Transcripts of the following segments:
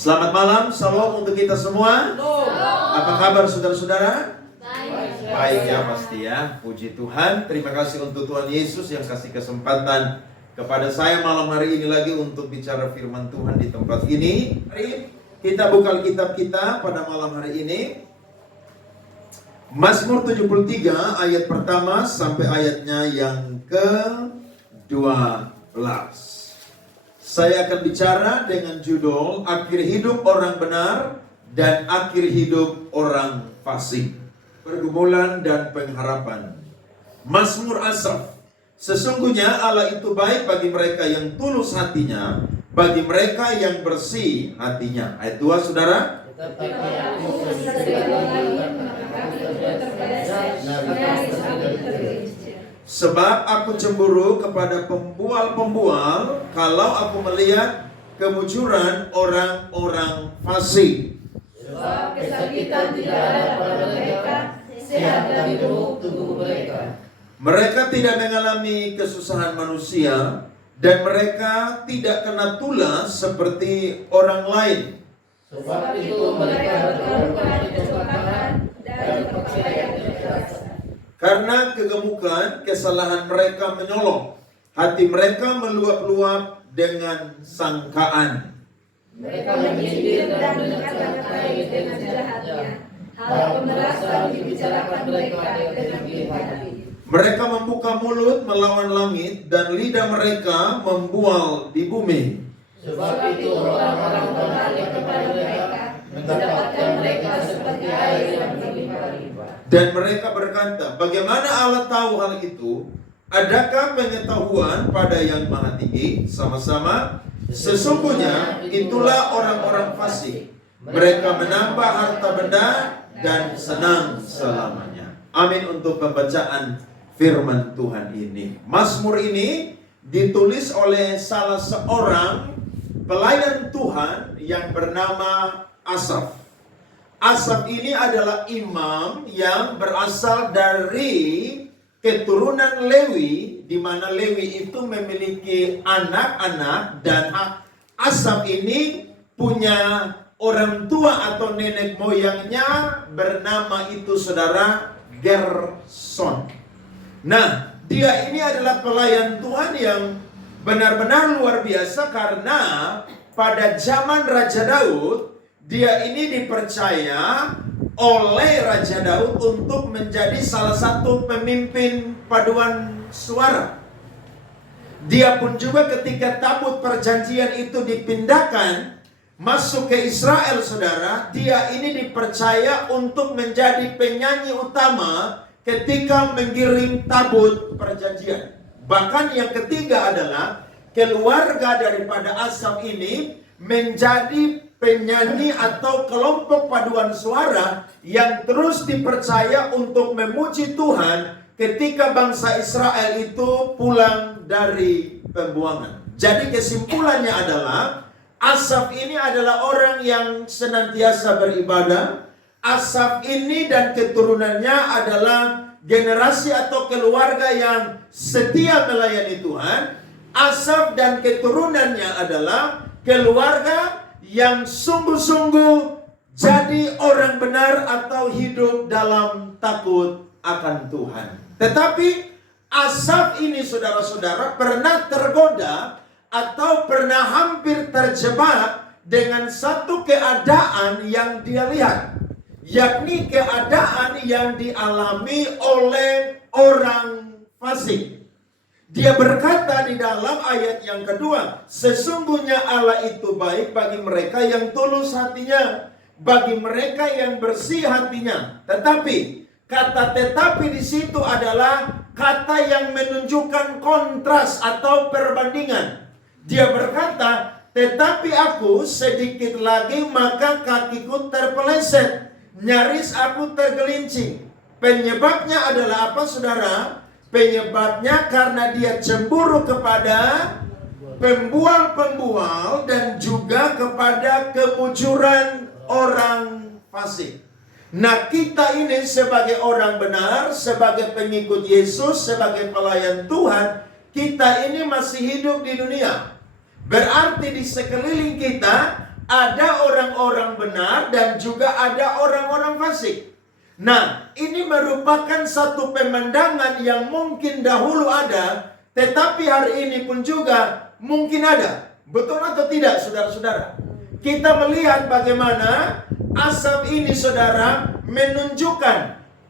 Selamat malam, salam untuk kita semua. Apa kabar saudara-saudara? Baik ya, pasti ya. Puji Tuhan. Terima kasih untuk Tuhan Yesus yang kasih kesempatan kepada saya malam hari ini lagi untuk bicara firman Tuhan di tempat ini. Mari kita buka kitab kita pada malam hari ini. Mazmur 73 ayat pertama sampai ayatnya yang ke-12. Saya akan bicara dengan judul Akhir Hidup Orang Benar dan Akhir Hidup Orang Fasik. Pergumulan dan pengharapan. Mazmur Asaf. Sesungguhnya Allah itu baik bagi mereka yang tulus hatinya, bagi mereka yang bersih hatinya. Ayat 2 saudara. Sebab aku cemburu kepada pembual-pembual kalau aku melihat kemujuran orang-orang fasik. Sebab kesakitan tidak ada pada mereka, sehat dan hidup tubuh mereka. Mereka tidak mengalami kesusahan manusia dan mereka tidak kena tulah seperti orang lain. Sebab itu mereka berkorban di kecelakaan dan kepercayaan kekerasan. Karena kegemukan, kesalahan mereka menyolong. Hati mereka meluap-luap dengan sangkaan. Mereka menyindir dan menyangka-nyangkai dengan jahatnya. Hal pemerasan dibicarakan mereka dengan gigih hati. Mereka membuka mulut melawan langit dan lidah mereka membual di bumi. Sebab itu orang-orang berbalik kepada mereka, mendapatkan mereka seperti air yang berlimpah-limpah. Dan mereka berkata, bagaimana Allah tahu hal itu? Adakah pengetahuan pada yang maha tinggi? Sama-sama, sesungguhnya itulah orang-orang fasik. Mereka menambah harta benda dan senang selamanya. Amin untuk pembacaan firman Tuhan ini. Mazmur ini ditulis oleh salah seorang pelayan Tuhan yang bernama Asaf. Asaf ini adalah imam yang berasal dari keturunan Lewi, di mana Lewi itu memiliki anak-anak, dan Asaf ini punya orang tua atau nenek moyangnya bernama itu saudara Gerson. Nah, dia ini adalah pelayan Tuhan yang benar-benar luar biasa karena pada zaman Raja Daud, dia ini dipercaya oleh Raja Daud untuk menjadi salah satu pemimpin paduan suara. Dia pun juga ketika tabut perjanjian itu dipindahkan masuk ke Israel saudara, dia ini dipercaya untuk menjadi penyanyi utama ketika mengiring tabut perjanjian. Bahkan yang ketiga adalah keluarga daripada Asaf ini menjadi penyanyi atau kelompok paduan suara yang terus dipercaya untuk memuji Tuhan ketika bangsa Israel itu pulang dari pembuangan. Jadi kesimpulannya adalah Asaf ini adalah orang yang senantiasa beribadah. Asaf ini dan keturunannya adalah generasi atau keluarga yang setia melayani Tuhan. Asaf dan keturunannya adalah keluarga yang sungguh-sungguh jadi orang benar atau hidup dalam takut akan Tuhan. Tetapi Asaf ini saudara-saudara pernah tergoda atau pernah hampir terjebak dengan satu keadaan yang dia lihat, yakni keadaan yang dialami oleh orang fasik. Dia berkata di dalam ayat yang kedua, sesungguhnya Allah itu baik bagi mereka yang tulus hatinya, bagi mereka yang bersih hatinya. Tetapi kata tetapi di situ adalah kata yang menunjukkan kontras atau perbandingan. Dia berkata, tetapi aku sedikit lagi maka kakiku terpeleset, nyaris aku tergelincing. Penyebabnya adalah apa saudara? Penyebabnya karena dia cemburu kepada pembual-pembual dan juga kepada kemujuran orang fasik. Nah, kita ini sebagai orang benar, sebagai pengikut Yesus, sebagai pelayan Tuhan, kita ini masih hidup di dunia. Berarti di sekeliling kita Ada orang-orang benar dan juga ada orang-orang fasik. Nah, ini merupakan satu pemandangan yang mungkin dahulu ada, tetapi hari ini pun juga mungkin ada. Betul atau tidak, saudara-saudara? Kita melihat bagaimana asap ini, saudara, menunjukkan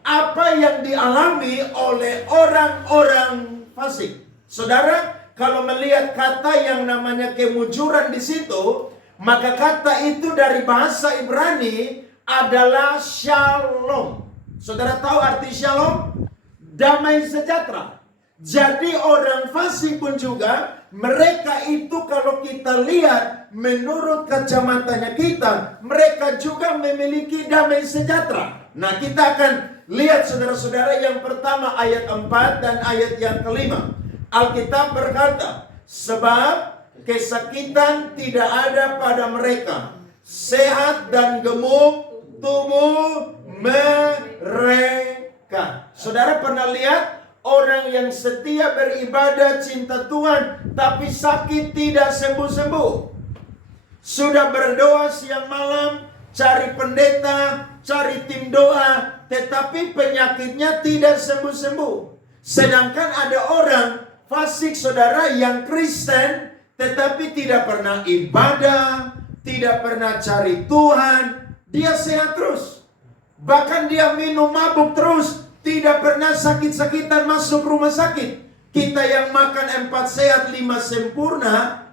apa yang dialami oleh orang-orang fasik. Saudara, kalau melihat kata yang namanya kemujuran di situ, maka kata itu dari bahasa Ibrani adalah shalom. Saudara tahu arti shalom? Damai sejahtera. Jadi orang fasik pun juga, mereka itu kalau kita lihat menurut kacamatanya kita, mereka juga memiliki damai sejahtera. Nah, kita akan lihat saudara-saudara yang pertama ayat 4 dan ayat yang kelima. Alkitab berkata, sebab kesakitan tidak ada pada mereka, sehat dan gemuk tubuh mereka. Saudara pernah lihat orang yang setia beribadah cinta Tuhan, tapi sakit tidak sembuh-sembuh. Sudah berdoa siang malam, cari pendeta, cari tim doa, tetapi penyakitnya tidak sembuh-sembuh. Sedangkan ada orang fasik, saudara, yang Kristen, tetapi tidak pernah ibadah, tidak pernah cari Tuhan, dia sehat terus. Bahkan dia minum mabuk terus, tidak pernah sakit-sakitan masuk rumah sakit. Kita yang makan 4 sehat 5 sempurna,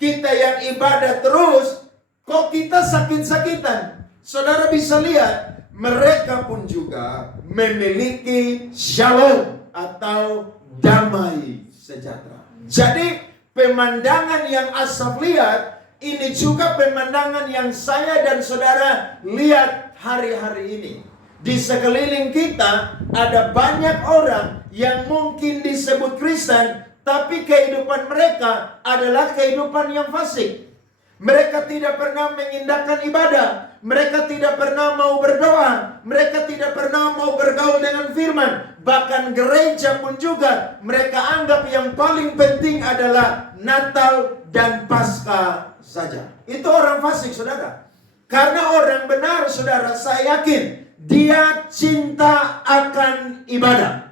kita yang ibadah terus, kok kita sakit-sakitan? Saudara bisa lihat, mereka pun juga memiliki shalom atau damai sejahtera. Jadi pemandangan yang Asaf lihat, ini juga pemandangan yang saya dan saudara lihat hari-hari ini. Di sekeliling kita ada banyak orang yang mungkin disebut Kristen, tapi kehidupan mereka adalah kehidupan yang fasik. Mereka tidak pernah mengindahkan ibadah. Mereka tidak pernah mau berdoa. Mereka tidak pernah mau bergaul dengan firman. Bahkan gereja pun juga mereka anggap yang paling penting adalah Natal dan Paskah saja. Itu orang fasik, saudara. Karena orang benar, saudara, saya yakin dia cinta akan ibadah.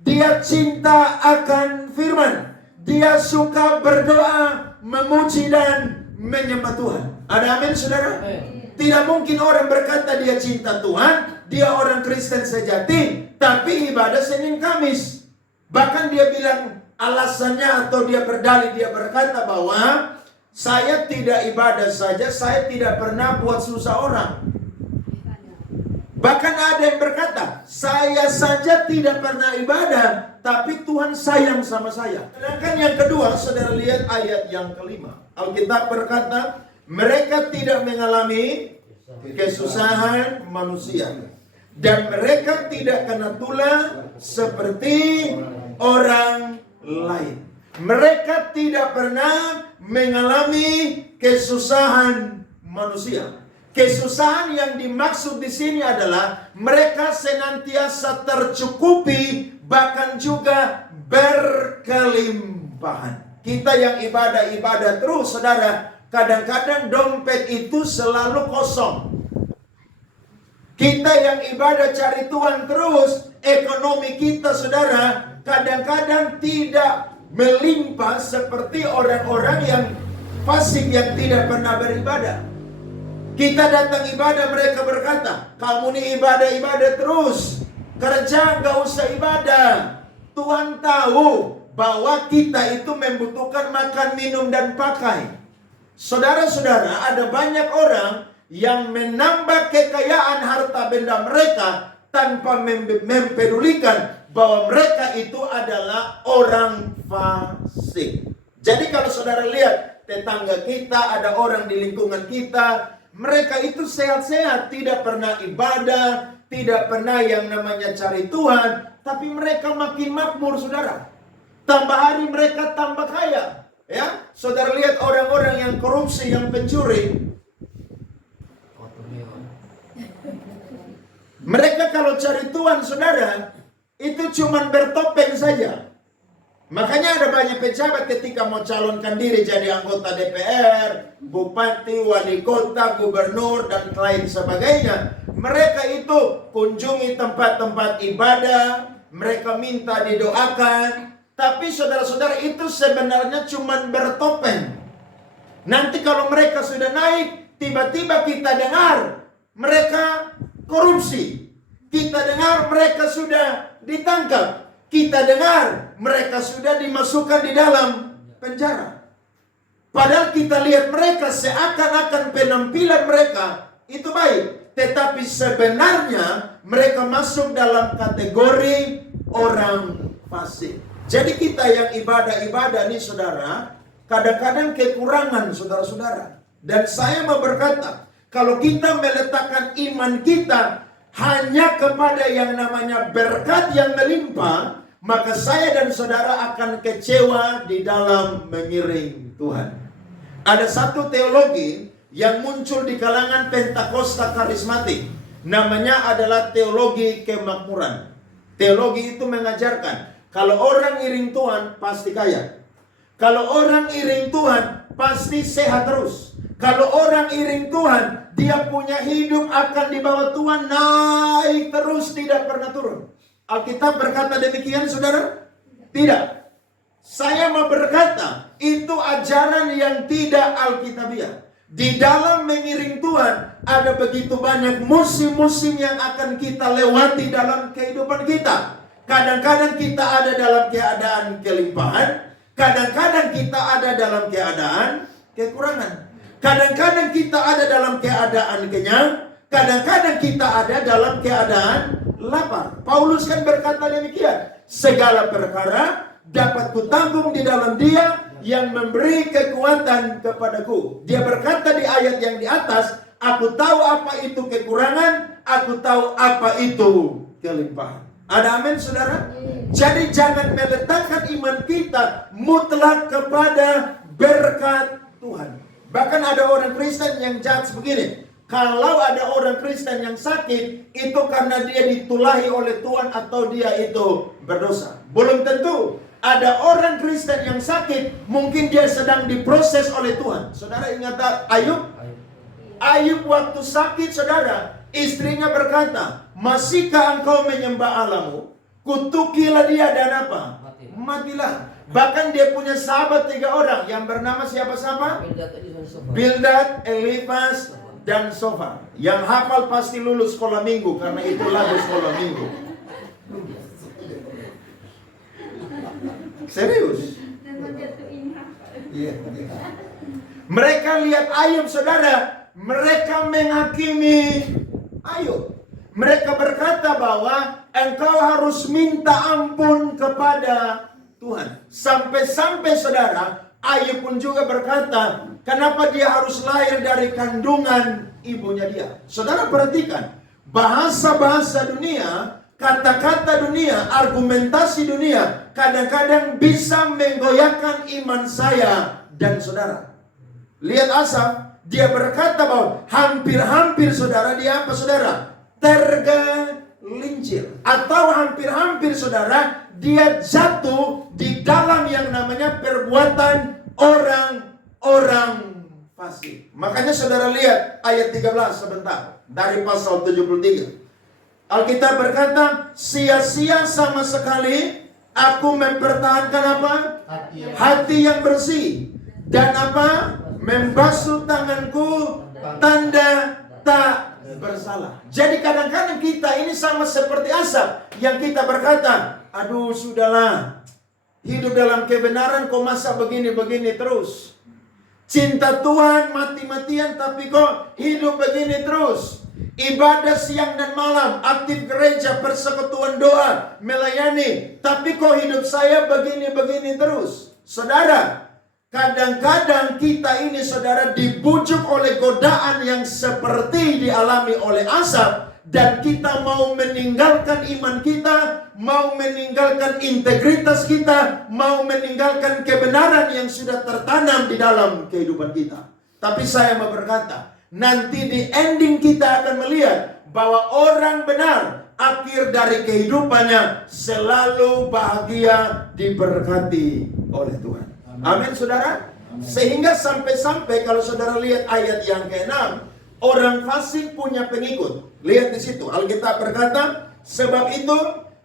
Dia cinta akan firman. Dia suka berdoa, memuji dan menyembah Tuhan. Ada amin, saudara? Tidak mungkin orang berkata dia cinta Tuhan, dia orang Kristen sejati, tapi ibadah Senin Kamis. Bahkan dia bilang alasannya atau dia berdalih, dia berkata bahwa saya tidak ibadah saja, saya tidak pernah buat susah orang. Bahkan ada yang berkata, saya saja tidak pernah ibadah, tapi Tuhan sayang sama saya. Sedangkan yang kedua, saudara lihat ayat yang kelima. Alkitab berkata, mereka tidak mengalami kesusahan manusia. Dan mereka tidak kena tulah seperti orang lain. Mereka tidak pernah mengalami kesusahan manusia. Kesusahan yang dimaksud di sini adalah mereka senantiasa tercukupi, bahkan juga berkelimpahan. Kita yang ibadah terus, saudara, kadang-kadang dompet itu selalu kosong. Kita yang ibadah cari Tuhan terus, ekonomi kita, saudara, kadang-kadang tidak melimpah seperti orang-orang yang fasik yang tidak pernah beribadah. Kita datang ibadah, mereka berkata, kamu nih ibadah terus, kerja nggak usah ibadah. Tuhan tahu bahwa kita itu membutuhkan makan, minum, dan pakai. Saudara-saudara, ada banyak orang yang menambah kekayaan harta benda mereka tanpa mempedulikan bahwa mereka itu adalah orang fasik. Jadi kalau saudara lihat tetangga kita, ada orang di lingkungan kita, mereka itu sehat-sehat, tidak pernah ibadah, tidak pernah yang namanya cari Tuhan, tapi mereka makin makmur, saudara. Tambah hari mereka tambah kaya. Ya, saudara lihat orang-orang yang korupsi, yang pencuri. Mereka kalau cari Tuhan, saudara, itu cuma bertopeng saja. Makanya ada banyak pejabat ketika mau calonkan diri jadi anggota DPR, bupati, wali kota, gubernur, dan lain sebagainya. Mereka itu kunjungi tempat-tempat ibadah, mereka minta didoakan. Tapi saudara-saudara, itu sebenarnya cuma bertopeng. Nanti kalau mereka sudah naik, tiba-tiba kita dengar mereka korupsi. Kita dengar mereka sudah ditangkap. Kita dengar mereka sudah dimasukkan di dalam penjara. Padahal kita lihat mereka seakan-akan penampilan mereka itu baik. Tetapi sebenarnya mereka masuk dalam kategori orang fasik. Jadi kita yang ibadah-ibadah nih saudara, kadang-kadang kekurangan saudara-saudara. Dan saya mau berkata, kalau kita meletakkan iman kita hanya kepada yang namanya berkat yang melimpah, maka saya dan saudara akan kecewa di dalam mengiring Tuhan. Ada satu teologi yang muncul di kalangan Pentakosta karismatik. Namanya adalah teologi kemakmuran. Teologi itu mengajarkan, kalau orang iring Tuhan pasti kaya. Kalau orang iring Tuhan pasti sehat terus. Kalau orang iring Tuhan, dia punya hidup akan dibawa Tuhan naik terus, tidak pernah turun. Alkitab berkata demikian, saudara? Tidak. Saya mau berkata, itu ajaran yang tidak alkitabiah. Di dalam mengiring Tuhan, ada begitu banyak musim-musim yang akan kita lewati dalam kehidupan kita. Kadang-kadang kita ada dalam keadaan kelimpahan, kadang-kadang kita ada dalam keadaan kekurangan. Kadang-kadang kita ada dalam keadaan kenyang, kadang-kadang kita ada dalam keadaan lapar. Paulus kan berkata demikian, segala perkara dapat kutanggung di dalam Dia yang memberi kekuatan kepadaku. Dia berkata di ayat yang di atas, aku tahu apa itu kekurangan, aku tahu apa itu kelimpahan. Ada amin saudara? Jadi jangan meletakkan iman kita mutlak kepada berkat Tuhan. Bahkan ada orang Kristen yang judge begini, kalau ada orang Kristen yang sakit, itu karena dia ditulahi oleh Tuhan atau dia itu berdosa. Belum tentu. Ada orang Kristen yang sakit, mungkin dia sedang diproses oleh Tuhan. Saudara ingat Ayub? Ayub waktu sakit saudara, istrinya berkata, masihkah engkau menyembah Allahmu? Kutukilah dia dan apa? Matilah. Bahkan dia punya sahabat 3 orang yang bernama siapa-siapa? Bildad, Elifas, dan Sofar. Yang hafal pasti lulus sekolah minggu, karena itu lagu sekolah minggu. Serius. Mereka lihat Ayub saudara, mereka menghakimi Ayub. Mereka berkata bahwa engkau harus minta ampun kepada Tuhan. Sampai-sampai saudara, Ayub pun juga berkata, kenapa dia harus lahir dari kandungan ibunya dia. Saudara perhatikan, bahasa-bahasa dunia, kata-kata dunia, argumentasi dunia, kadang-kadang bisa menggoyahkan iman saya dan saudara. Lihat Asaf, dia berkata bahwa hampir-hampir saudara, dia apa saudara? Tergelincir. Atau hampir-hampir saudara, dia jatuh di dalam yang namanya perbuatan orang-orang fasik. Makanya saudara lihat ayat 13 sebentar, dari pasal 73. Alkitab berkata, sia-sia sama sekali aku mempertahankan apa? Hati yang bersih. Dan apa? Membasuh tanganku tanda tak bersalah. Jadi kadang-kadang kita ini sama seperti Asaf yang kita berkata, aduh sudahlah, hidup dalam kebenaran kok masa begini-begini terus. Cinta Tuhan mati-matian tapi kok hidup begini terus. Ibadah siang dan malam, aktif gereja, persekutuan doa, melayani, tapi kok hidup saya begini-begini terus. Saudara, kadang-kadang kita ini saudara dibujuk oleh godaan yang seperti dialami oleh Asaf. Dan kita mau meninggalkan iman kita, mau meninggalkan integritas kita, mau meninggalkan kebenaran yang sudah tertanam di dalam kehidupan kita. Tapi saya mau berkata, nanti di ending kita akan melihat bahwa orang benar akhir dari kehidupannya selalu bahagia, diberkati oleh Tuhan. Amin, saudara. Sehingga sampai-sampai kalau saudara lihat ayat yang ke-6, orang fasik punya pengikut. Lihat di situ, Alkitab berkata, sebab itu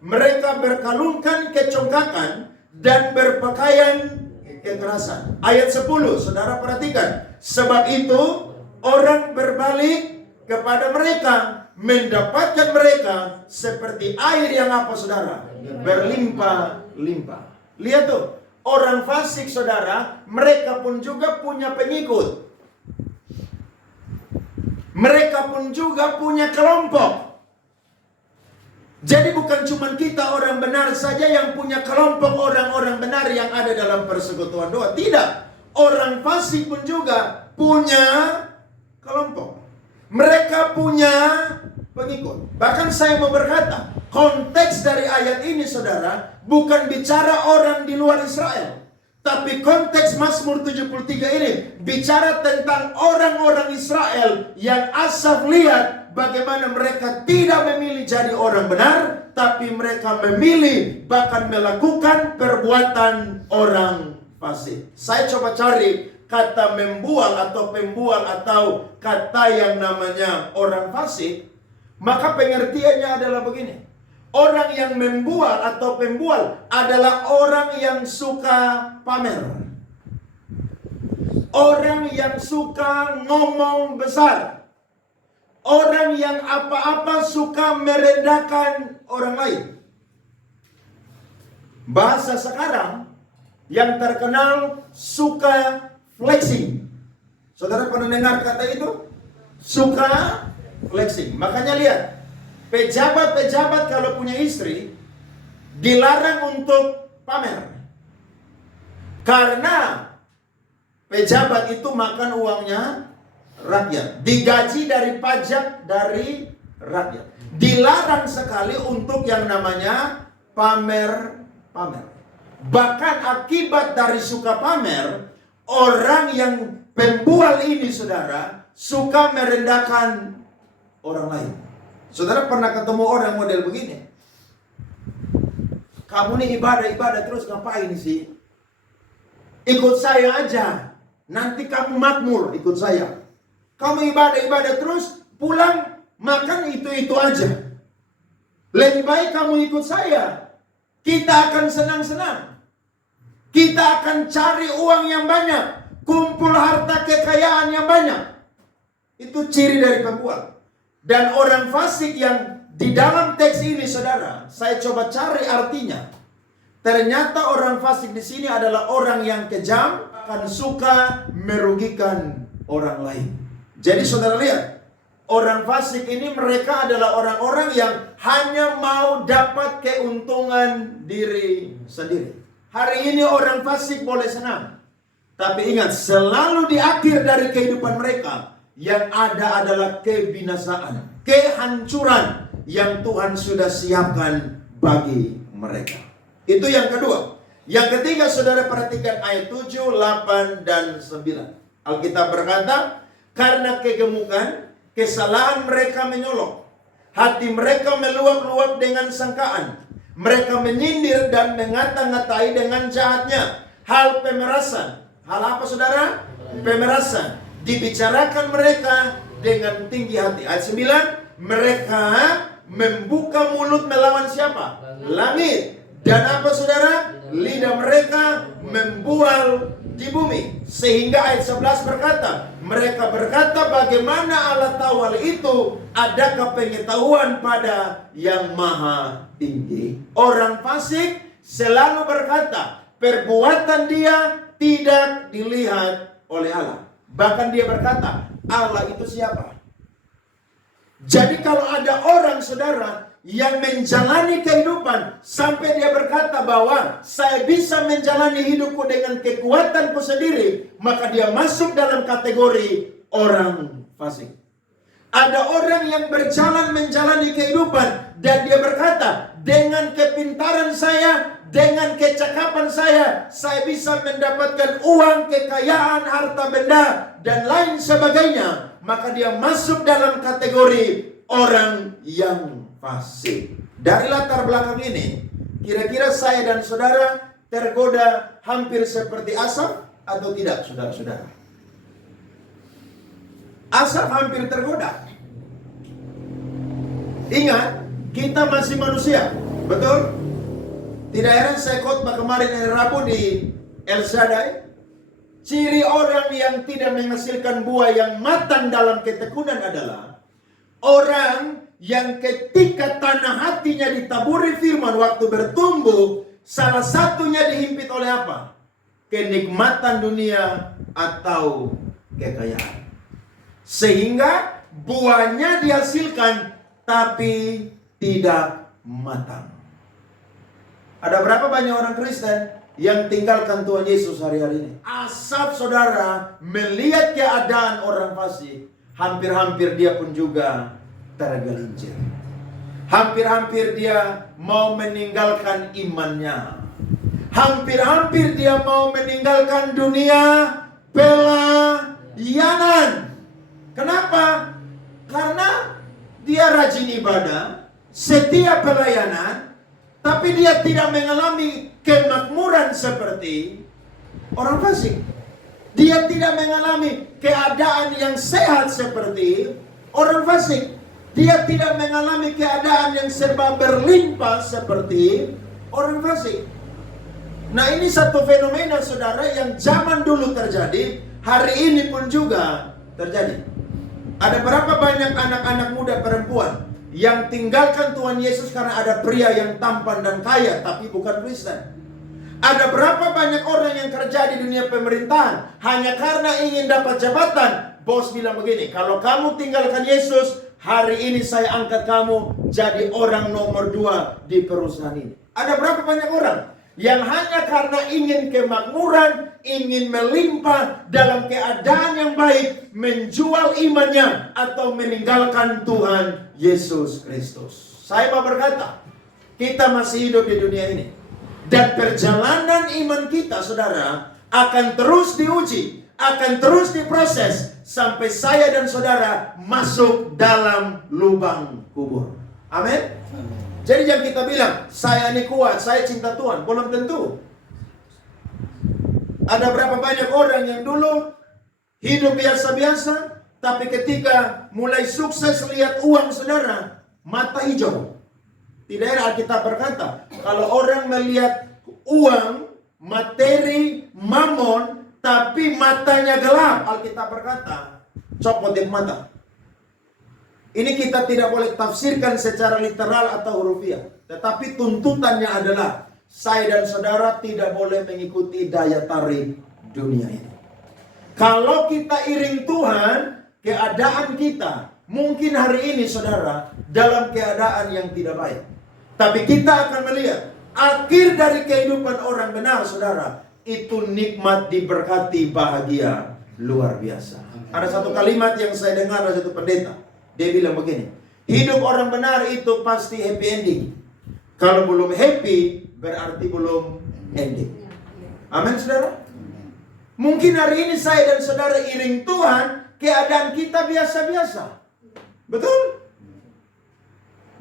mereka berkalungkan kecongkakan dan berpakaian kekerasan. Ayat 10, saudara perhatikan. Sebab itu orang berbalik kepada mereka, mendapatkan mereka seperti air yang apa, saudara? Berlimpah-limpah. Lihat tuh, orang fasik, saudara, mereka pun juga punya pengikut. Mereka pun juga punya kelompok. Jadi bukan cuma kita orang benar saja yang punya kelompok orang-orang benar yang ada dalam persekutuan doa. Tidak. Orang fasik pun juga punya kelompok. Mereka punya pengikut. Bahkan saya mau berkata, konteks dari ayat ini, saudara, bukan bicara orang di luar Israel. Tapi konteks Mazmur 73 ini bicara tentang orang-orang Israel yang Asaf lihat bagaimana mereka tidak memilih jadi orang benar, tapi mereka memilih bahkan melakukan perbuatan orang fasik. Saya coba cari kata membual atau pembual atau kata yang namanya orang fasik, maka pengertiannya adalah begini. Orang yang membual atau pembual adalah orang yang suka pamer. Orang yang suka ngomong besar. Orang yang apa-apa suka merendahkan orang lain. Bahasa sekarang yang terkenal suka flexing. Saudara pernah dengar kata itu? Suka flexing. Makanya lihat, pejabat-pejabat kalau punya istri dilarang untuk pamer. Karena pejabat itu makan uangnya rakyat. Digaji dari pajak dari rakyat. Dilarang sekali untuk yang namanya pamer-pamer. Bahkan akibat dari suka pamer, orang yang pembual ini, saudara, suka merendahkan orang lain. Saudara pernah ketemu orang model begini? Kamu nih ibadah terus ngapain sih? Ikut saya aja. Nanti kamu makmur ikut saya. Kamu ibadah terus, pulang makan itu aja. Lebih baik kamu ikut saya. Kita akan senang-senang. Kita akan cari uang yang banyak. Kumpul harta kekayaan yang banyak. Itu ciri dari pembual. Dan orang fasik yang di dalam teks ini, saudara, saya coba cari artinya. Ternyata orang fasik di sini adalah orang yang kejam, akan suka merugikan orang lain. Jadi saudara lihat, orang fasik ini mereka adalah orang-orang yang hanya mau dapat keuntungan diri sendiri. Hari ini orang fasik boleh senang, tapi ingat, selalu di akhir dari kehidupan mereka yang ada adalah kebinasaan, kehancuran yang Tuhan sudah siapkan bagi mereka. Itu yang kedua. Yang ketiga, saudara perhatikan ayat 7, 8, dan 9. Alkitab berkata, karena kegemukan, kesalahan mereka menyolok. Hati mereka meluap-luap dengan sangkaan. Mereka menyindir dan mengata-ngatai dengan jahatnya. Hal pemerasan. Hal apa, saudara? Pemerasan. Dibicarakan mereka dengan tinggi hati. Ayat 9, mereka membuka mulut melawan siapa? Langit. Dan apa, saudara? Lidah mereka membual di bumi. Sehingga ayat 11 berkata, mereka berkata, bagaimana Allah tahu hal itu? Adakah pengetahuan pada yang maha tinggi? Orang fasik selalu berkata, perbuatan dia tidak dilihat oleh Allah. Bahkan dia berkata, Allah itu siapa? Jadi kalau ada orang, saudara, yang menjalani kehidupan sampai dia berkata bahwa saya bisa menjalani hidupku dengan kekuatanku sendiri, maka dia masuk dalam kategori orang fasik. Ada orang yang berjalan menjalani kehidupan dan dia berkata, dengan kepintaran saya, dengan kecakapan saya bisa mendapatkan uang, kekayaan, harta benda, dan lain sebagainya. Maka dia masuk dalam kategori orang yang fasik. Dari latar belakang ini, kira-kira saya dan saudara tergoda hampir seperti Asaf atau tidak, saudara-saudara? Asaf hampir tergoda. Ingat, kita masih manusia, betul? Tidak heran saya khotbah kemarin hari Rabu di El Shaddai. Ciri orang yang tidak menghasilkan buah yang matang dalam ketekunan adalah orang yang ketika tanah hatinya ditaburi firman waktu bertumbuh, salah satunya dihimpit oleh apa? Kenikmatan dunia atau kekayaan. Sehingga buahnya dihasilkan tapi tidak matang. Ada berapa banyak orang Kristen yang tinggalkan Tuhan Yesus hari-hari ini? Asap saudara melihat keadaan orang fasik, hampir-hampir dia pun juga tergelincir. Hampir-hampir dia mau meninggalkan imannya. Hampir-hampir dia mau meninggalkan dunia pelayanan. Kenapa? Karena dia rajin ibadah, setia pelayanan, tapi dia tidak mengalami kemakmuran seperti orang fasik. Dia tidak mengalami keadaan yang sehat seperti orang fasik. Dia tidak mengalami keadaan yang serba berlimpah seperti orang fasik. Nah, ini satu fenomena saudara yang zaman dulu terjadi, hari ini pun juga terjadi. Ada berapa banyak anak-anak muda perempuan yang tinggalkan Tuhan Yesus karena ada pria yang tampan dan kaya tapi bukan Kristen? Ada berapa banyak orang yang kerja di dunia pemerintahan hanya karena ingin dapat jabatan? Bos bilang begini, kalau kamu tinggalkan Yesus, hari ini saya angkat kamu jadi orang nomor 2 di perusahaan ini. Ada berapa banyak orang yang hanya karena ingin kemakmuran, ingin melimpah dalam keadaan yang baik, menjual imannya atau meninggalkan Tuhan Yesus Kristus. Saya mau berkata, kita masih hidup di dunia ini. Dan perjalanan iman kita, saudara, akan terus diuji, akan terus diproses, sampai saya dan saudara masuk dalam lubang kubur. Amin. Jadi jangan kita bilang, saya ini kuat, saya cinta Tuhan. Belum tentu. Ada berapa banyak orang yang dulu hidup biasa-biasa, tapi ketika mulai sukses lihat uang saudara, mata hijau. Tidak ada, Alkitab berkata, kalau orang melihat uang, materi, mamon, tapi matanya gelap, Alkitab berkata, copot dia mata. Ini kita tidak boleh tafsirkan secara literal atau hurufiah. Tetapi tuntutannya adalah, saya dan saudara tidak boleh mengikuti daya tarik dunia ini. Kalau kita iring Tuhan, keadaan kita mungkin hari ini saudara dalam keadaan yang tidak baik. Tapi kita akan melihat akhir dari kehidupan orang benar saudara, itu nikmat, diberkati, bahagia luar biasa. Ada satu kalimat yang saya dengar dari satu pendeta. Dia bilang begini, hidup orang benar itu pasti happy ending. Kalau belum happy, berarti belum ending. Amin saudara. Mungkin hari ini saya dan saudara iring Tuhan, keadaan kita biasa-biasa. Betul?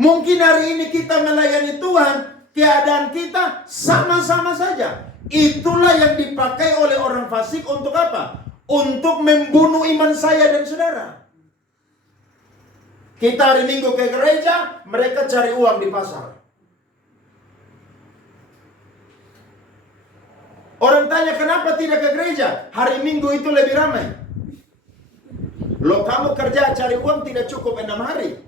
Mungkin hari ini kita melayani Tuhan, keadaan kita sama-sama saja. Itulah yang dipakai oleh orang fasik untuk apa? Untuk membunuh iman saya dan saudara. Kita hari Minggu ke gereja, mereka cari uang di pasar. Orang tanya kenapa tidak ke gereja? Hari Minggu itu lebih ramai. Loh, kamu kerja cari uang tidak cukup 6 hari.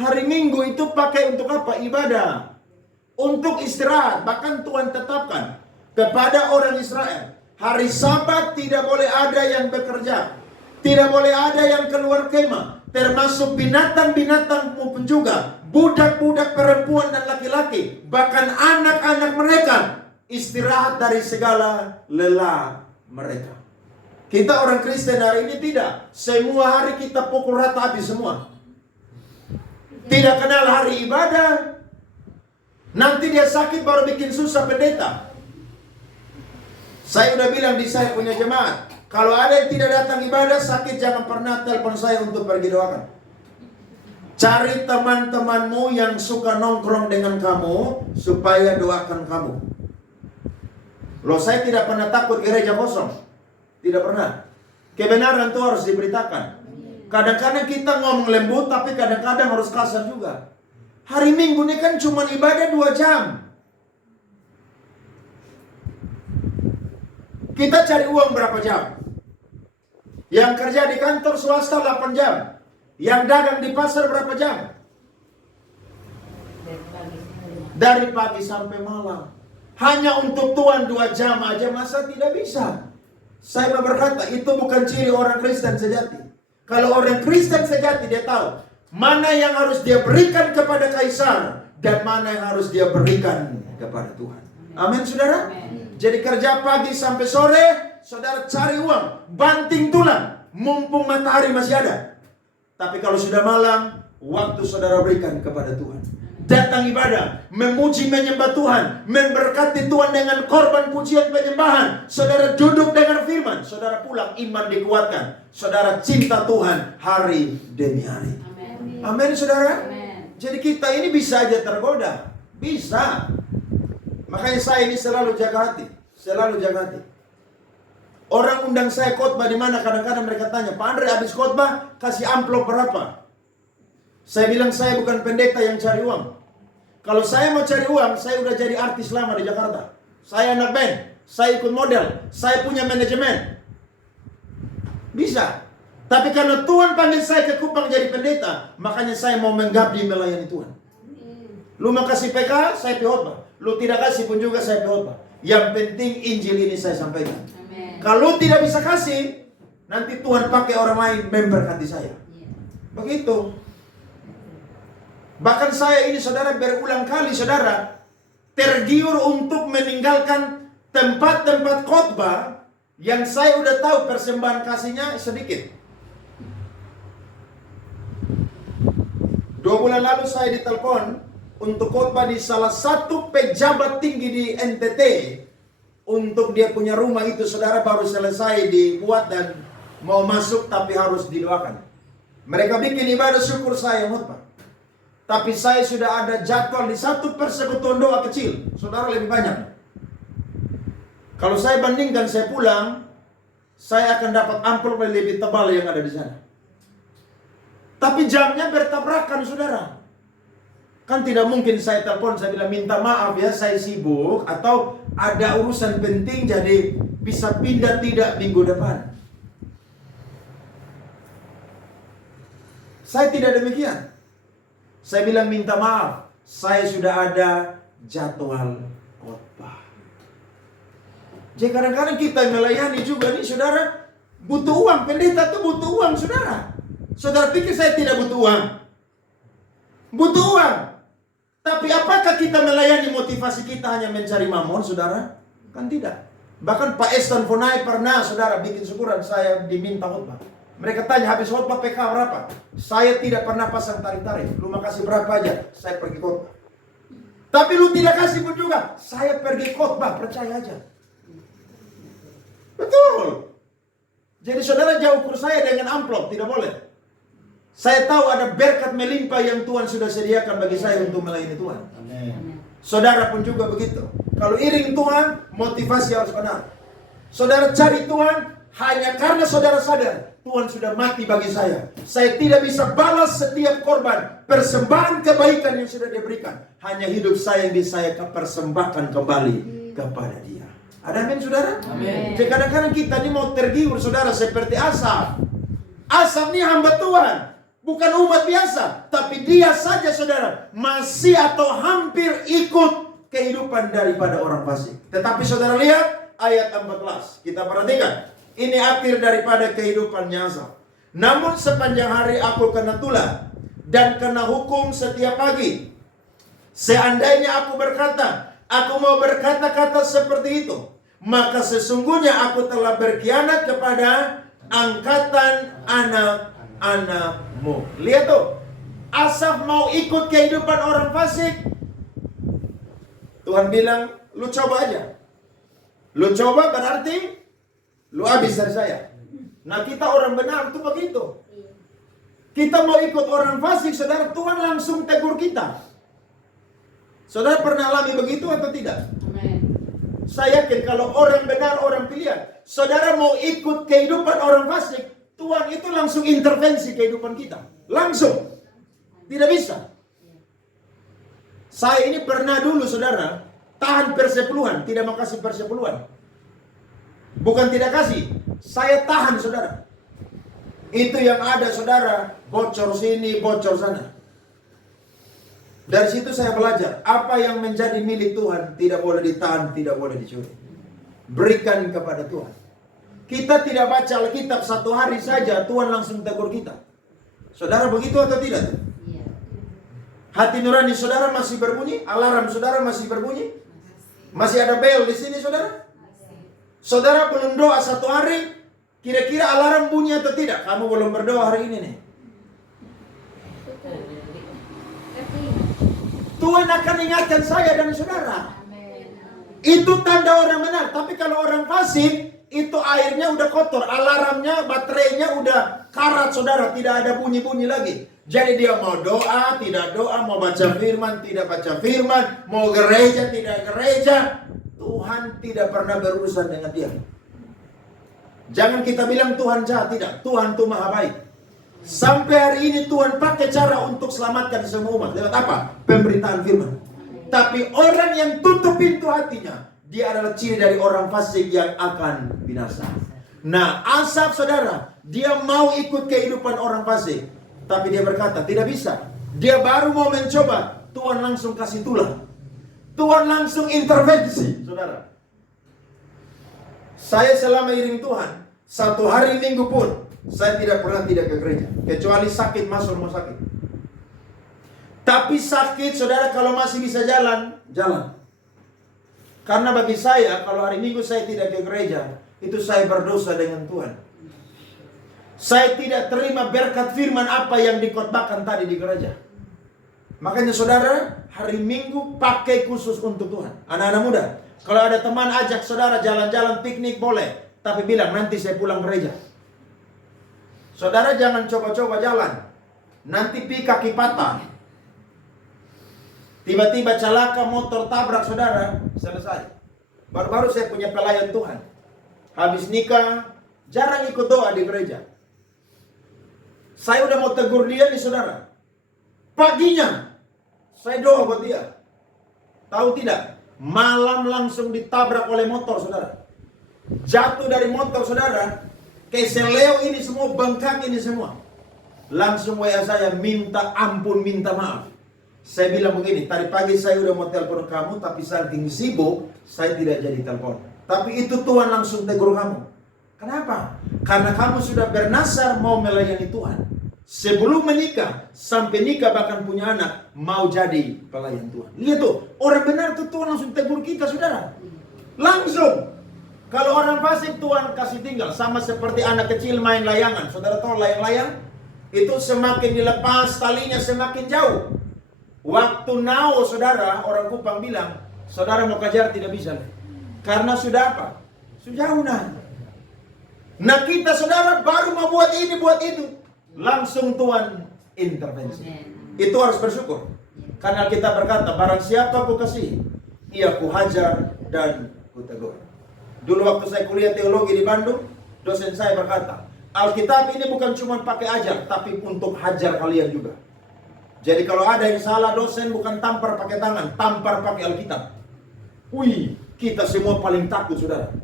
Hari Minggu itu pakai untuk apa? Ibadah. Untuk istirahat. Bahkan Tuhan tetapkan kepada orang Israel, hari Sabat tidak boleh ada yang bekerja. Tidak boleh ada yang keluar kemah. Termasuk binatang-binatang maupun juga budak-budak perempuan dan laki-laki. Bahkan anak-anak mereka istirahat dari segala lelah mereka. Kita orang Kristen hari ini tidak. Semua hari kita pukul rata habis semua. Tidak kenal hari ibadah. Nanti dia sakit baru bikin susah pendeta. Saya udah bilang di saya punya jemaat, Kalau ada yang tidak datang ibadah, sakit, jangan pernah telepon saya untuk pergi doakan. Cari teman-temanmu yang suka nongkrong dengan kamu supaya doakan kamu. Loh, saya tidak pernah takut gereja kosong. Tidak pernah. Kebenaran itu harus diberitakan. Kadang-kadang kita ngomong lembut, tapi kadang-kadang harus kasar juga. Hari Minggu ini kan cuma ibadah 2 jam. Kita cari uang berapa jam? Yang kerja di kantor swasta 8 jam. Yang dagang di pasar berapa jam? Dari pagi sampai malam. Hanya untuk Tuhan 2 jam aja, masa tidak bisa? Saya berkata, itu bukan ciri orang Kristen sejati. Kalau orang Kristen sejati, dia tahu mana yang harus dia berikan kepada kaisar dan mana yang harus dia berikan kepada Tuhan. Amin, saudara? Jadi kerja pagi sampai sore, saudara cari uang, banting tulang, mumpung matahari masih ada. Tapi kalau sudah malam, waktu saudara berikan kepada Tuhan. Datang ibadah, memuji menyembah Tuhan, memberkati Tuhan dengan korban pujian penyembahan. Saudara duduk dengan firman, saudara pulang iman dikuatkan. Saudara cinta Tuhan hari demi hari. Amin, saudara. Jadi kita ini bisa aja tergoda. Bisa. Makanya saya ini selalu jaga hati. Selalu jaga hati. Orang undang saya khotbah di mana, kadang-kadang mereka tanya, Pak Andre habis khotbah kasih amplop berapa? Saya bilang saya bukan pendeta yang cari uang. Kalau saya mau cari uang, saya udah jadi artis lama di Jakarta. Saya anak band, saya ikut model, saya punya manajemen. Bisa. Tapi karena Tuhan panggil saya ke Kupang jadi pendeta, makanya saya mau menggabdi melayani Tuhan. Lu mau kasih PK, saya khotbah. Lu tidak kasih pun juga saya khotbah. Yang penting Injil ini saya sampaikan. Kalau tidak bisa kasih, nanti Tuhan pakai orang lain memberkati saya. Begitu. Bahkan saya ini saudara berulang kali saudara tergiur untuk meninggalkan tempat-tempat khotbah yang saya udah tahu persembahan kasihnya sedikit. 2 bulan lalu saya ditelepon untuk khotbah di salah satu pejabat tinggi di NTT. Untuk dia punya rumah itu saudara baru selesai dibuat dan mau masuk tapi harus didoakan. Mereka bikin ibadah syukur saya khotbah. Tapi saya sudah ada jadwal di satu persekutuan doa kecil. Saudara lebih banyak. Kalau saya bandingkan saya pulang, saya akan dapat amplop lebih tebal yang ada di sana. Tapi jamnya bertabrakan saudara. Kan tidak mungkin saya telepon, saya bilang minta maaf ya saya sibuk. Atau ada urusan penting jadi bisa pindah tidak minggu depan. Saya tidak demikian. Saya bilang minta maaf, saya sudah ada jadwal khotbah. Jadi kadang-kadang kita melayani juga nih saudara, butuh uang, pendeta tuh butuh uang saudara. Saudara pikir saya tidak butuh uang? Butuh uang. Tapi apakah kita melayani motivasi kita hanya mencari mamon saudara? Kan tidak. Bahkan Pak Eston Fonai pernah saudara bikin syukuran saya diminta khotbah. Mereka tanya habis khotbah PK berapa? Saya tidak pernah pasang tarik-tarik. Lu mau kasih berapa aja? Saya pergi khotbah. Tapi lu tidak kasih pun juga. Saya pergi khotbah, percaya aja. Betul. Jadi saudara jauh ukur saya dengan amplop, tidak boleh. Saya tahu ada berkat melimpah yang Tuhan sudah sediakan bagi saya untuk melayani Tuhan. Amen. Saudara pun juga begitu. Kalau iring Tuhan, motivasi harus benar. Saudara cari Tuhan hanya karena saudara sadar Tuhan sudah mati bagi saya. Saya tidak bisa balas setiap korban, persembahan kebaikan yang sudah diberikan. Hanya hidup saya yang bisa saya persembahkan kembali kepada Dia. Ada amin saudara? Amin. Jadi kadang-kadang kita ini mau tergiur saudara seperti Asaf. Asaf ini hamba Tuhan. Bukan umat biasa, tapi dia saja saudara masih atau hampir ikut kehidupan daripada orang fasik. Tetapi saudara lihat ayat 14. Kita perhatikan. Ini akhir daripada kehidupannya Asaf. Namun sepanjang hari aku kena tulah dan kena hukum setiap pagi. Seandainya aku berkata, aku mau berkata-kata seperti itu, maka sesungguhnya aku telah berkhianat kepada angkatan anak-anakmu. Lihat tuh, Asaf mau ikut kehidupan orang fasik. Tuhan bilang, lu coba aja. Lu coba berarti lu habis dari saya. Nah, kita orang benar tuh begitu. Kita mau ikut orang fasik, saudara, Tuhan langsung tegur kita. Saudara pernah alami begitu atau tidak? Saya yakin kalau orang benar, orang pilihan, saudara mau ikut kehidupan orang fasik, Tuhan itu langsung intervensi kehidupan kita. Langsung. Tidak bisa. Saya ini pernah dulu, saudara, tahan persepuluhan, tidak mau kasih persepuluhan. Bukan tidak kasih, saya tahan, saudara. Itu yang ada, saudara, bocor sini, bocor sana. Dari situ saya belajar, apa yang menjadi milik Tuhan tidak boleh ditahan, tidak boleh dicuri. Berikan kepada Tuhan. Kita tidak baca Alkitab 1 hari saja, Tuhan langsung tegur kita. Saudara begitu atau tidak? Hati nurani saudara masih berbunyi, alarm saudara masih berbunyi, masih ada bel di sini, saudara. Saudara belum doa 1 hari, kira-kira alarm bunyi atau tidak? Kamu belum berdoa hari ini nih. Tuhan akan ingatkan saya dan saudara. Itu tanda orang benar. Tapi kalau orang fasik, itu airnya udah kotor, alarmnya, baterainya udah karat, saudara, tidak ada bunyi-bunyi lagi. Jadi dia mau doa, tidak doa, mau baca firman, tidak baca firman, mau gereja, tidak gereja. Tuhan tidak pernah berurusan dengan dia. Jangan kita bilang Tuhan jahat, tidak. Tuhan itu maha baik. Sampai hari ini Tuhan pakai cara untuk selamatkan semua umat. Lewat apa? Pemberitaan firman. Tapi orang yang tutup pintu hatinya, dia adalah ciri dari orang fasik yang akan binasa. Nah, Asaf, saudara, dia mau ikut kehidupan orang fasik. Tapi dia berkata, tidak bisa. Dia baru mau mencoba, Tuhan langsung kasih tulang. Tuhan langsung intervensi, saudara. Saya selama iring Tuhan, 1 hari Minggu pun, saya tidak pernah tidak ke gereja. Kecuali sakit, masuk rumah sakit. Tapi sakit, saudara, kalau masih bisa jalan, jalan. Karena bagi saya, kalau hari Minggu saya tidak ke gereja, itu saya berdosa dengan Tuhan. Saya tidak terima berkat firman apa yang dikhotbahkan tadi di gereja. Makanya saudara, hari Minggu pakai khusus untuk Tuhan. Anak-anak muda, kalau ada teman ajak saudara jalan-jalan piknik boleh. Tapi bilang, nanti saya pulang gereja. Saudara jangan coba-coba jalan. Nanti kaki patah. Tiba-tiba celaka, motor tabrak saudara, selesai. Baru-baru saya punya pelayan Tuhan. Habis nikah, jarang ikut doa di gereja. Saya udah mau tegur dia nih, saudara. Paginya, saya doa buat dia. Tahu tidak? Malam langsung ditabrak oleh motor, saudara. Jatuh dari motor, saudara. Keseleo ini semua, bengkak ini semua. Langsung WA saya, minta ampun, minta maaf. Saya bilang begini, tadi pagi saya udah mau telepon kamu, tapi saking sibuk, saya tidak jadi telepon. Tapi itu Tuhan langsung tegur kamu. Kenapa? Karena kamu sudah bernasar mau melayani Tuhan. Sebelum menikah, sampai nikah bahkan punya anak, mau jadi pelayan Tuhan. Lihat tuh, orang benar tuh Tuhan langsung tegur kita, saudara. Langsung. Kalau orang fasik Tuhan kasih tinggal. Sama seperti anak kecil main layangan. Saudara tahu layang-layang? Itu semakin dilepas talinya semakin jauh. Waktu now, saudara, orang Kupang bilang, saudara mau kejar tidak bisa. Karena sudah apa? Sudah jauh nah. Nah kita, saudara, baru mau buat ini, buat itu. Langsung Tuhan intervensi. Itu harus bersyukur. Karena kita berkata, barang siapa ku kasih, ia ku hajar dan ku tegur. Dulu waktu saya kuliah teologi di Bandung, dosen saya berkata, Alkitab ini bukan cuma pakai ajar, tapi untuk hajar kalian juga. Jadi kalau ada yang salah, dosen bukan tampar pakai tangan, tampar pakai Alkitab. Wih, kita semua paling takut, saudara.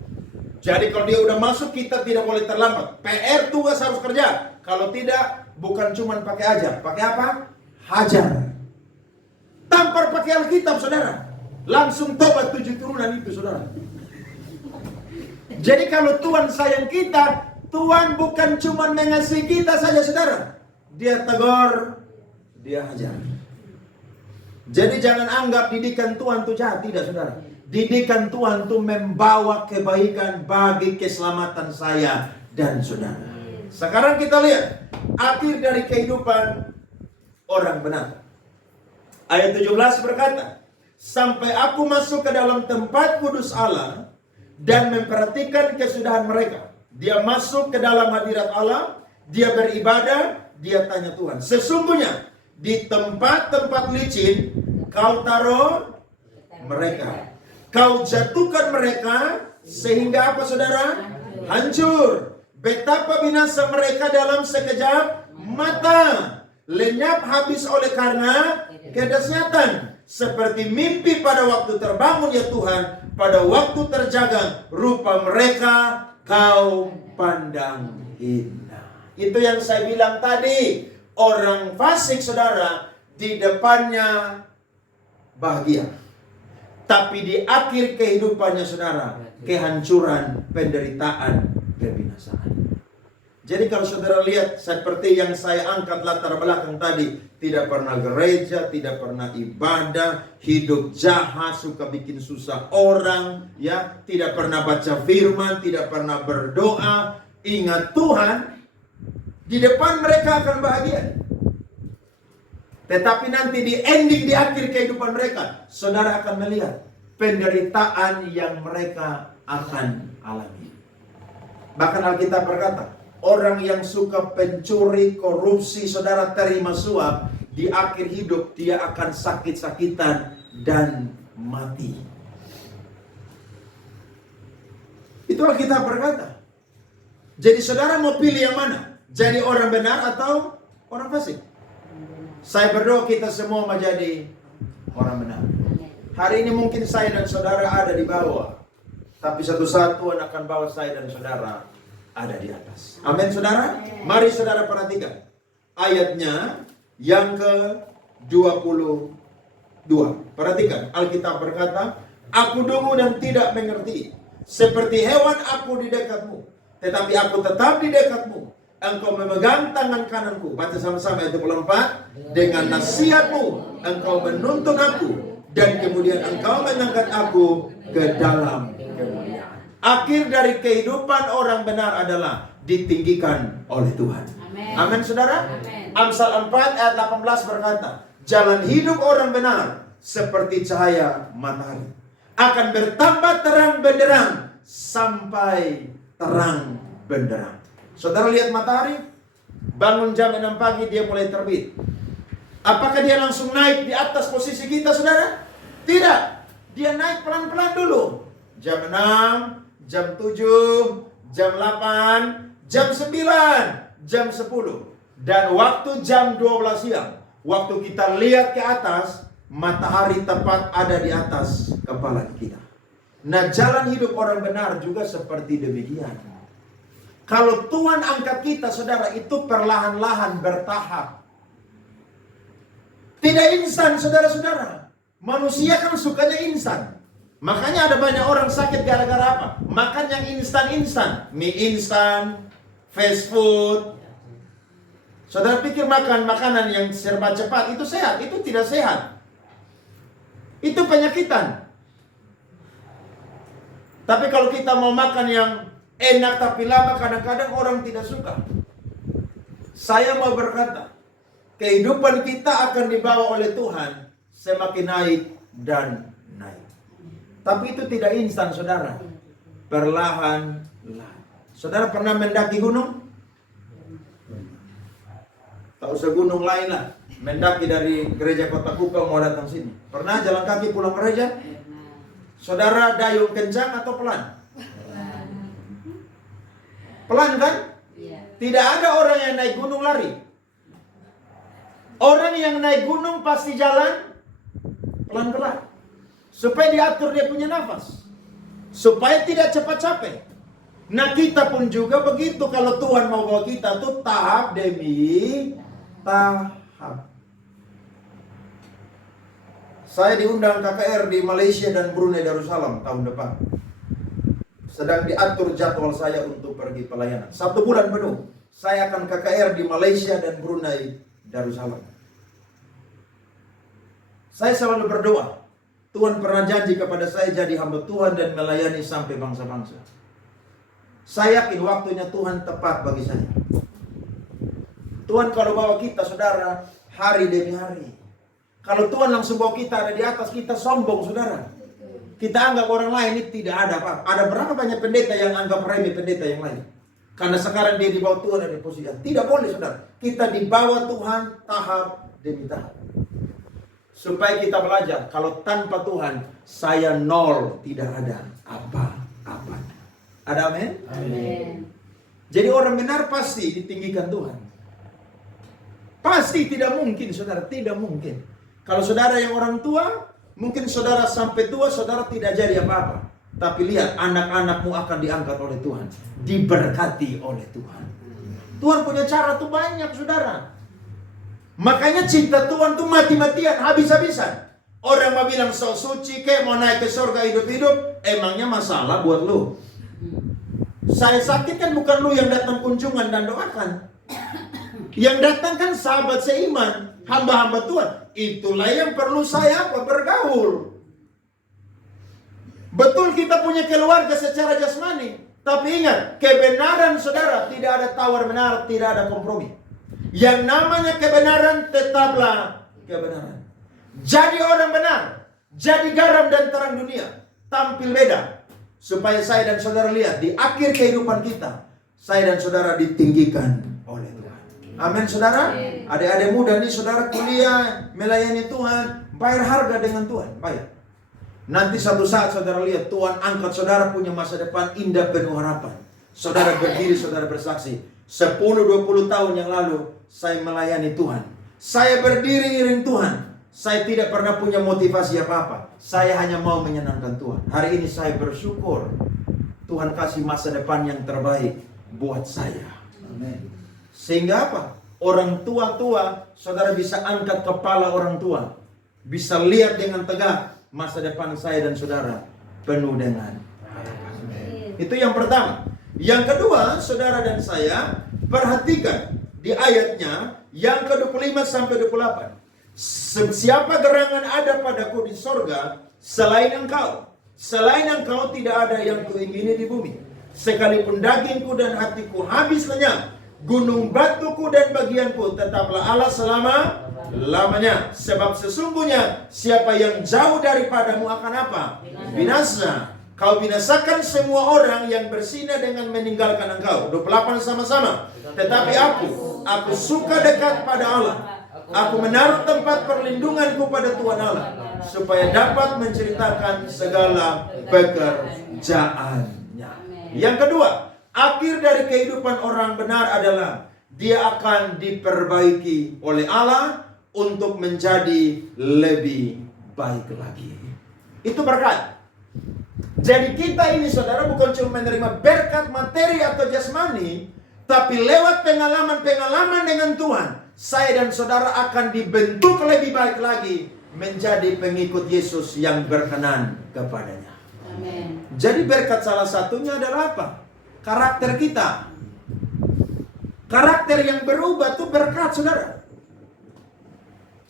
Jadi kalau dia udah masuk, kita tidak boleh terlambat. PR tugas harus kerja. Kalau tidak, bukan cuma pakai ajar. Pakai apa? Hajar. Tampar pakai Alkitab, saudara. Langsung tobat 7 turunan itu, saudara. Jadi kalau Tuhan sayang kita, Tuhan bukan cuma mengasihi kita saja, saudara. Dia tegur, dia hajar. Jadi jangan anggap didikan Tuhan itu jahat. Tidak, saudara. Didikan Tuhan itu membawa kebaikan bagi keselamatan saya dan saudara. Sekarang kita lihat akhir dari kehidupan orang benar. Ayat 17 berkata, sampai aku masuk ke dalam tempat kudus Allah dan memperhatikan kesudahan mereka. dia masuk ke dalam hadirat Allah, dia beribadah, dia tanya Tuhan. Sesungguhnya di tempat-tempat licin kau taruh mereka. Kau jatuhkan mereka sehingga apa saudara? Hancur. Betapa binasa mereka dalam sekejap mata. Lenyap habis oleh karena kedahsyatan. Seperti mimpi pada waktu terbangun ya Tuhan, pada waktu terjaga, rupa mereka kau pandang hina. Itu yang saya bilang tadi. Orang fasik saudara, di depannya bahagia, tapi di akhir kehidupannya saudara, kehancuran, penderitaan, kebinasaan. Jadi kalau saudara lihat seperti yang saya angkat latar belakang tadi, tidak pernah gereja, tidak pernah ibadah, hidup jahat, suka bikin susah orang, ya, tidak pernah baca firman, tidak pernah berdoa. Ingat Tuhan, di depan mereka akan bahagia. Tetapi nanti di ending, di akhir kehidupan mereka, saudara akan melihat penderitaan yang mereka akan alami. Bahkan Alkitab berkata, orang yang suka pencuri, korupsi, saudara terima suap, di akhir hidup dia akan sakit-sakitan dan mati. Itu Alkitab berkata. Jadi saudara mau pilih yang mana? Jadi orang benar atau orang fasik? Saya berdoa kita semua menjadi orang benar. Hari ini mungkin saya dan saudara ada di bawah, tapi satu saat Tuhan akan bawa saya dan saudara ada di atas. Amin saudara. Mari saudara perhatikan ayatnya yang ke-22. Perhatikan, Alkitab berkata, aku dungu dan tidak mengerti, seperti hewan aku di dekatmu, tetapi aku tetap di dekatmu. Engkau memegang tangan kananku. Baca sama-sama ayat 24. Dengan nasihatmu engkau menuntun aku, dan kemudian engkau mengangkat aku ke dalam kemuliaan. Akhir dari kehidupan orang benar adalah ditinggikan oleh Tuhan. Amin, amin saudara. Amin. Amsal 4 ayat 18 berkata, jalan hidup orang benar seperti cahaya matahari, akan bertambah terang benderang sampai terang benderang. Saudara lihat matahari, bangun jam 6 pagi dia mulai terbit. Apakah dia langsung naik di atas posisi kita saudara? Tidak. Dia naik pelan-pelan dulu. Jam 6, jam 7, jam 8, jam 9, jam 10. Dan waktu jam 12 siang, waktu kita lihat ke atas, matahari tepat ada di atas kepala kita. Nah, jalan hidup orang benar juga seperti demikian. Kalau Tuhan angkat kita, saudara, itu perlahan-lahan bertahap. Tidak instan, saudara-saudara. Manusia kan sukanya instan. Makanya ada banyak orang sakit gara-gara apa? Makan yang instan-instan. Mie instan, fast food. Saudara pikir makan makanan yang serba cepat itu sehat? Itu tidak sehat. Itu penyakitan. Tapi kalau kita mau makan yang enak tapi lama, kadang-kadang orang tidak suka. Saya mau berkata, kehidupan kita akan dibawa oleh Tuhan semakin naik dan naik. Tapi itu tidak instan saudara. Perlahan-lahan. Saudara pernah mendaki gunung? Tak usah gunung lain lah. Mendaki dari gereja Kota Kupang mau datang sini. Pernah jalan kaki pulang gereja? Saudara dayung kencang atau pelan? Pelan kan? Tidak ada orang yang naik gunung lari. Orang yang naik gunung pasti jalan pelan-pelan. Supaya diatur dia punya nafas. Supaya tidak cepat capek. Nah kita pun juga begitu. Kalau Tuhan mau bawa kita tuh tahap demi tahap. Saya diundang KKR di Malaysia dan Brunei Darussalam tahun depan. Sedang diatur jadwal saya untuk pergi pelayanan. 1 bulan penuh. Saya akan KKR di Malaysia dan Brunei Darussalam. Saya selalu berdoa. Tuhan pernah janji kepada saya jadi hamba Tuhan dan melayani sampai bangsa-bangsa. Saya yakin waktunya Tuhan tepat bagi saya. Tuhan kalau bawa kita saudara hari demi hari. Kalau Tuhan langsung bawa kita ada di atas, kita sombong saudara. Kita anggap orang lain ini tidak ada apa. Ada berapa banyak pendeta yang anggap remeh pendeta yang lain? Karena sekarang dia di bawah Tuhan ada di posisi yang tidak boleh, saudara. Kita di bawah Tuhan tahap demi tahap. Supaya kita belajar, kalau tanpa Tuhan, saya nol, tidak ada apa-apa. Ada amin? Amin. Jadi orang benar pasti ditinggikan Tuhan. Pasti tidak mungkin, saudara, tidak mungkin. Kalau saudara yang orang tua, mungkin saudara sampai tua, saudara tidak jadi apa-apa. Tapi lihat, anak-anakmu akan diangkat oleh Tuhan. Diberkati oleh Tuhan. Tuhan punya cara tuh banyak, saudara. Makanya cinta Tuhan tuh mati-matian, habis-habisan. Orang mau bilang so suci, kayak mau naik ke surga hidup-hidup, emangnya masalah buat lu? Saya sakit kan bukan lu yang datang kunjungan dan doakan. Yang datang kan sahabat seiman, hamba-hamba Tuhan. Itulah yang perlu saya bergaul. Betul kita punya keluarga secara jasmani. Tapi ingat, kebenaran saudara tidak ada tawar benar, tidak ada kompromi. Yang namanya kebenaran tetaplah kebenaran. Jadi orang benar, jadi garam dan terang dunia. Tampil beda. Supaya saya dan saudara lihat di akhir kehidupan kita, saya dan saudara ditinggikan oleh Tuhan. Amin, saudara. Adik-adik muda nih, saudara kuliah, melayani Tuhan, bayar harga dengan Tuhan, bayar. Nanti satu saat saudara lihat Tuhan angkat saudara punya masa depan indah penuh harapan. Saudara berdiri, saudara bersaksi. 10-20 tahun yang lalu saya melayani Tuhan. Saya berdiri iring Tuhan. Saya tidak pernah punya motivasi apa-apa. Saya hanya mau menyenangkan Tuhan. Hari ini saya bersyukur Tuhan kasih masa depan yang terbaik buat saya. Amin. Sehingga apa? Orang tua-tua, saudara bisa angkat kepala orang tua. Bisa lihat dengan tegak masa depan saya dan saudara penuh dengan harapan. Itu yang pertama. Yang kedua, saudara dan saya perhatikan di ayatnya yang ke-25 sampai 28. Siapa gerangan ada padaku di sorga selain engkau. Selain engkau tidak ada yang kuingini di bumi. Sekalipun dagingku dan hatiku habis lenyap, gunung batuku dan bagianku tetaplah Allah selama-lamanya. Sebab sesungguhnya siapa yang jauh daripadamu akan apa? Binasa. Kau binasakan semua orang yang bersinah dengan meninggalkan engkau. 28 sama-sama. Tetapi aku suka dekat pada Allah. Aku menaruh tempat perlindunganku pada Tuhan Allah, supaya dapat menceritakan segala pekerjaannya. Yang kedua, akhir dari kehidupan orang benar adalah dia akan diperbaiki oleh Allah untuk menjadi lebih baik lagi. Itu berkat. Jadi kita ini saudara bukan cuma menerima berkat materi atau jasmani, tapi lewat pengalaman-pengalaman dengan Tuhan, saya dan saudara akan dibentuk lebih baik lagi menjadi pengikut Yesus yang berkenan kepadanya. Amin. Jadi berkat salah satunya adalah apa? Karakter kita. Karakter yang berubah itu berkat, saudara.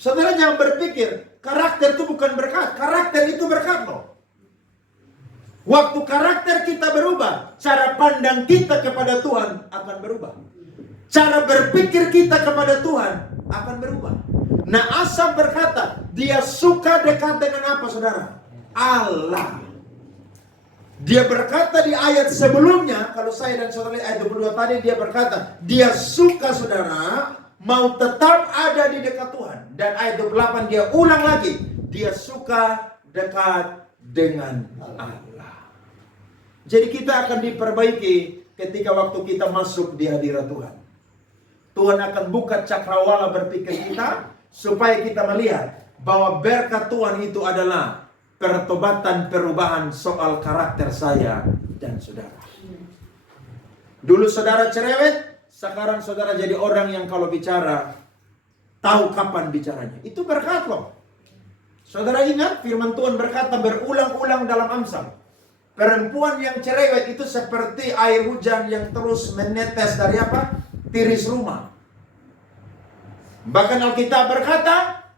Saudara jangan berpikir karakter itu bukan berkat. Karakter itu berkat loh. Waktu karakter kita berubah, cara pandang kita kepada Tuhan akan berubah. Cara berpikir kita kepada Tuhan akan berubah. Nah, Asaf berkata, dia suka dekat dengan apa, saudara? Allah. Dia berkata di ayat sebelumnya, kalau saya dan saudara lihat ayat 22 tadi, dia berkata, dia suka, saudara, mau tetap ada di dekat Tuhan. Dan ayat 28 dia ulang lagi, dia suka dekat dengan Allah. Jadi kita akan diperbaiki ketika waktu kita masuk di hadirat Tuhan. Tuhan akan buka cakrawala berpikir kita supaya kita melihat bahwa berkat Tuhan itu adalah pertobatan, perubahan soal karakter saya dan saudara. Dulu saudara cerewet, sekarang saudara jadi orang yang kalau bicara tahu kapan bicaranya. Itu berkat loh. Saudara ingat firman Tuhan berkata berulang-ulang dalam Amsal. Perempuan yang cerewet itu seperti air hujan yang terus menetes dari apa? Tiris rumah. Bahkan Alkitab berkata,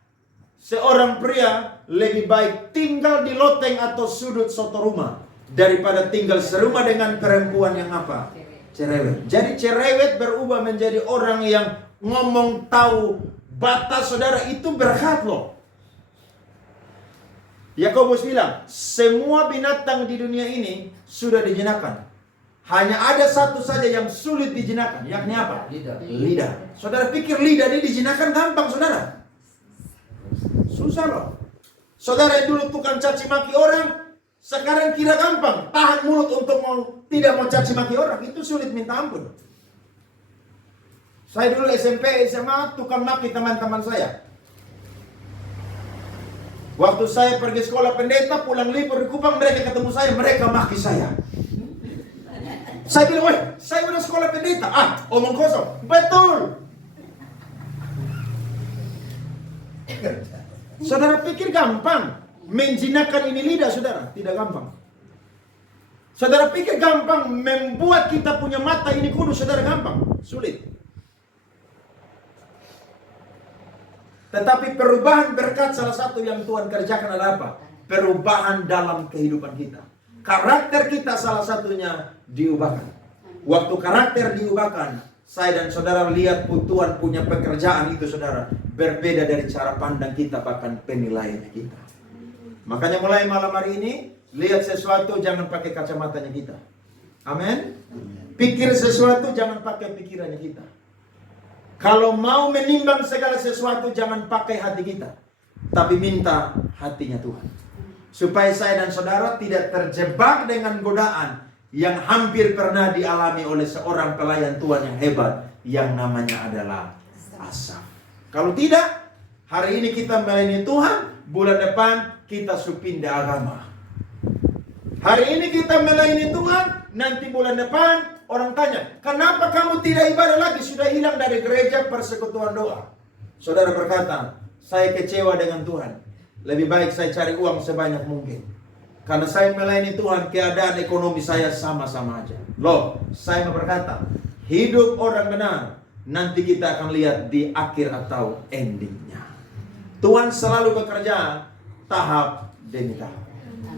seorang pria lebih baik tinggal di loteng atau sudut soto rumah daripada tinggal serumah dengan perempuan yang apa? Cerewet. Jadi cerewet berubah menjadi orang yang ngomong tahu batas, saudara, itu berkat loh. Yakobus bilang, semua binatang di dunia ini sudah dijinakan. Hanya ada satu saja yang sulit dijinakan, yakni apa? Lidah. Saudara pikir lidah ini dijinakan gampang, saudara? Susah loh. Saudara yang dulu tukang caci maki orang, sekarang kira gampang. Tahan mulut untuk tidak mau caci maki orang, itu sulit minta ampun. Saya dulu SMP, SMA, tukang maki teman-teman saya. Waktu saya pergi sekolah pendeta, pulang libur di Kupang, mereka ketemu saya, mereka maki saya. Saya bilang, weh, saya udah sekolah pendeta. Omong kosong. Betul. Saudara pikir gampang menjinakkan ini lidah, saudara? Tidak gampang. Saudara pikir gampang membuat kita punya mata ini kudus, saudara? Gampang. Sulit. Tetapi perubahan berkat salah satu yang Tuhan kerjakan adalah apa? Perubahan dalam kehidupan kita. Karakter kita salah satunya diubahkan. Waktu karakter diubahkan, saya dan saudara lihat Tuhan punya pekerjaan itu, saudara, berbeda dari cara pandang kita, bahkan penilaian kita. Makanya mulai malam hari ini, lihat sesuatu jangan pakai kacamatanya kita. Amin. Pikir sesuatu jangan pakai pikirannya kita. Kalau mau menimbang segala sesuatu jangan pakai hati kita, tapi minta hatinya Tuhan. Supaya saya dan saudara tidak terjebak dengan godaan yang hampir pernah dialami oleh seorang pelayan Tuhan yang hebat, yang namanya adalah Asaf. Kalau tidak, hari ini kita melayani Tuhan, bulan depan kita supindah agama. Hari ini kita melayani Tuhan, nanti bulan depan orang tanya, kenapa kamu tidak ibadah lagi? Sudah hilang dari gereja persekutuan doa. Saudara berkata, saya kecewa dengan Tuhan. Lebih baik saya cari uang sebanyak mungkin. Karena saya melayani Tuhan, keadaan ekonomi saya sama-sama aja. Loh, saya mau berkata, hidup orang benar, nanti kita akan lihat di akhir atau endingnya. Tuhan selalu bekerja tahap demi tahap.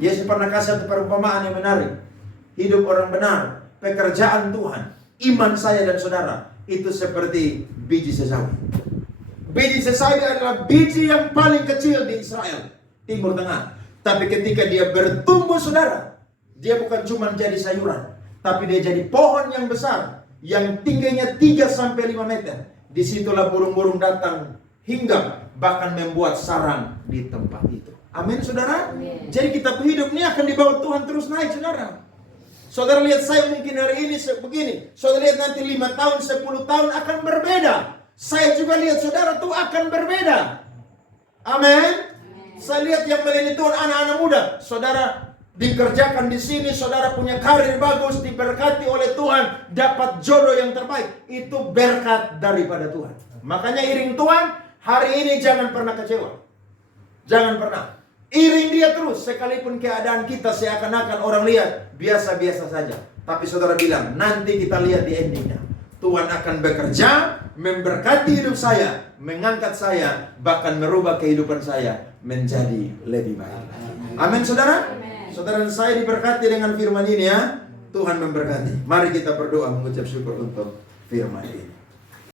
Yesus pernah kasih satu perumpamaan yang menarik. Hidup orang benar, pekerjaan Tuhan, iman saya dan saudara, itu seperti biji sesawi. Biji sesawi adalah biji yang paling kecil di Israel, Timur Tengah. Tapi ketika dia bertumbuh, saudara, dia bukan cuma jadi sayuran, tapi dia jadi pohon yang besar, yang tingginya 3-5 meter. Disitulah burung-burung datang hinggap, bahkan membuat sarang di tempat itu. Amin, saudara? Amin. Jadi kita hidup ini akan dibawa Tuhan terus naik, saudara. Saudara lihat saya mungkin hari ini begini. Saudara lihat nanti 5 tahun, 10 tahun akan berbeda. Saya juga lihat saudara tuh akan berbeda. Amin. Saya lihat yang melayani Tuhan anak-anak muda. Saudara dikerjakan di sini, saudara punya karir bagus, diberkati oleh Tuhan, dapat jodoh yang terbaik. Itu berkat daripada Tuhan. Makanya iring Tuhan, hari ini jangan pernah kecewa. Jangan pernah. Iring dia terus, sekalipun keadaan kita seakan-akan orang lihat biasa-biasa saja. Tapi saudara bilang, nanti kita lihat di endingnya. Tuhan akan bekerja, memberkati hidup saya, mengangkat saya, bahkan merubah kehidupan saya menjadi lebih baik. Amin, saudara? Amen. Saudara dan saya diberkati dengan firman ini ya. Tuhan memberkati. Mari kita berdoa mengucap syukur untuk firman ini.